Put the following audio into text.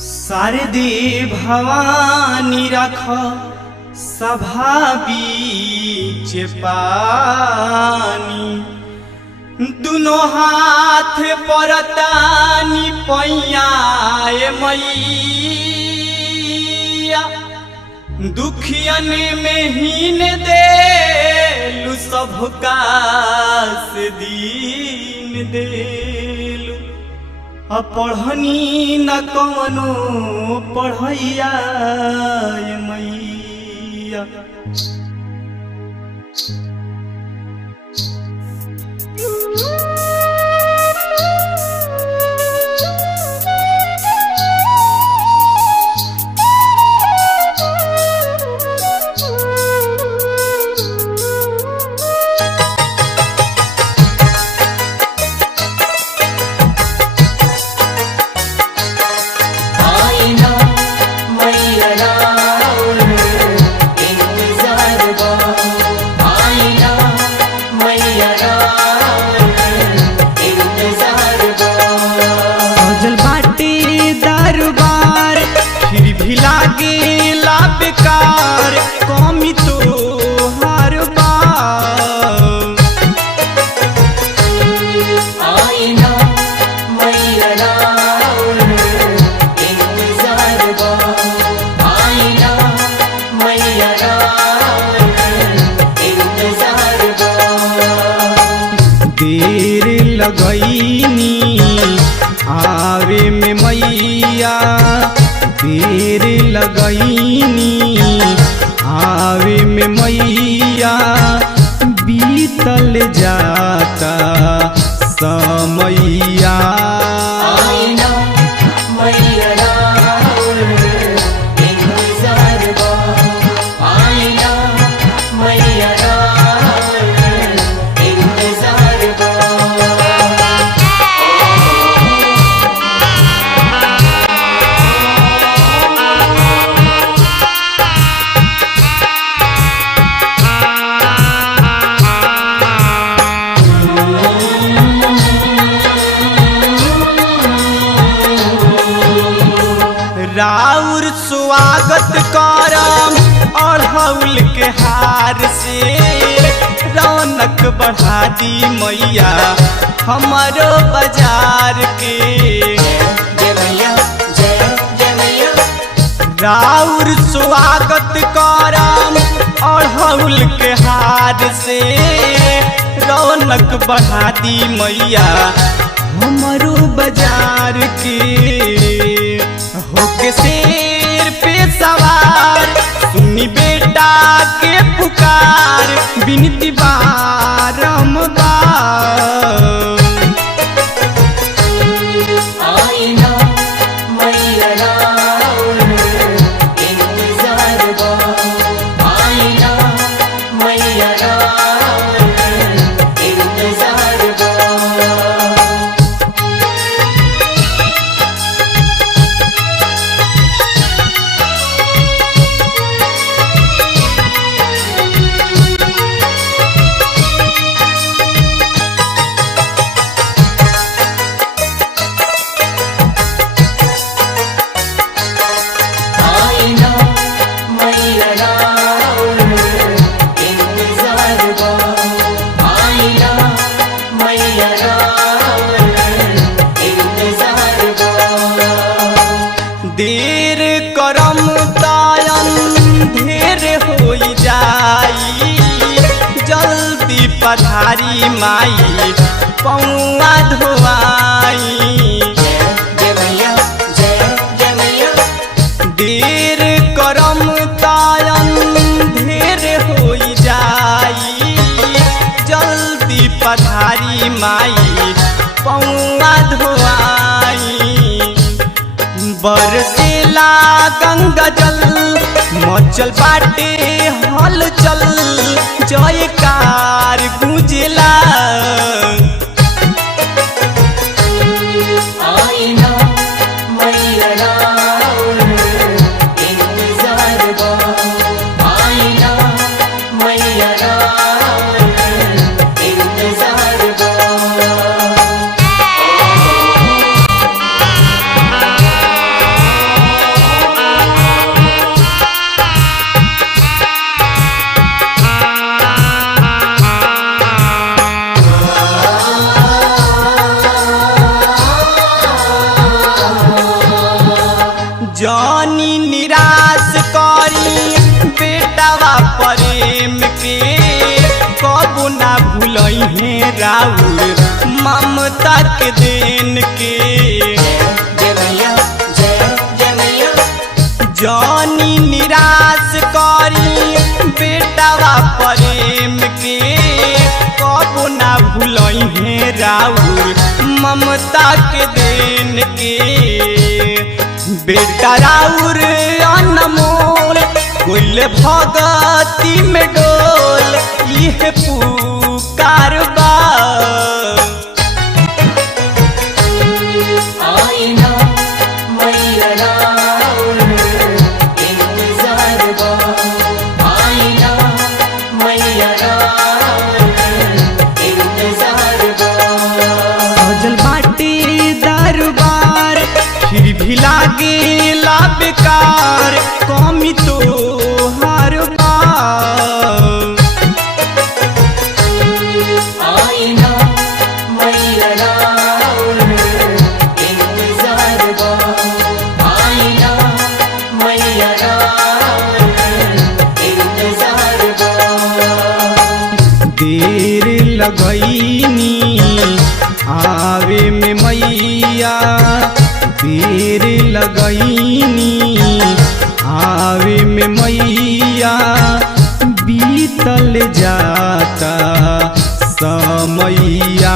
शारदे भवानी रख सभा बीच पानी, दुनो हाथ परतानी पैयाए मैया, दुखियन में हीन देलु सबका से दीन देलु, पढ़नी न कवनो पढ़ैया मैया। लागेला बेकार कमी तो हर बार, आईना मैया राउर इंतजार बा, आईना मैया राउर इंतजार बा। देर लगईनी आवे में मैया, देर लगईनी आवे में मैया, बीतल जाता समैया। आईना मैया राउर इंतजार बा, आईना मैया राउर इंतजार बा। राउर स्वागत करम अढ़ौल के हार से, रौनक बढ़ा दी मैया हमारो बाजार के। जय मैया जय जय मैया, राउर स्वागत करम अढ़ौल के हार से, रौनक बढ़ा दी मैया हमारो बाजार के। होके शेर पे सवार सुनी बेटा के पुकार, बिनती बारंबार। आईना मैया राउर इंतजार बा, आईना मैया राउर इंतजार बा। आईना मैया राउर इंतजार बा, आईना मैया राउर इंतजार बा। देर करम तायन ढेर होई जाई, जल्दी पधारी माई पौआ धोआई। जय मैया जय जय मैया, देर करम तायन ढेर होई जाई, जल्दी पधारी माई पौआ धोआई। बरसेला गंगा जल मचल बाटे हलचल, जयकार गुंजेला। आईना मैया राउर इंतजार बा, आईना मैया राउर इंतजार बा। जानी निराश करी बेटावा प्रेम के कबो ना भूलई है राउर ममता के देन के जय मैया जय मैया जानी निराश करी बेटावा प्रेम के कबो ना भूलई है राउर ममता के देन के बेटा राउर अनमोल कोइले भगती में डोल यह पुकार बा आईना मैया राउर इंतजार बा आईना मैया राउर इंतजार बा सजल बाटे दरबार फिर भी लागे ला बेकार कमी तो हर बार आईना मैया राउर इंतजार बा आईना मैया राउर इंतजार बा देर लगईनी आवे में मैया देर लगईनी आवे में मैया बीतल जाता समैया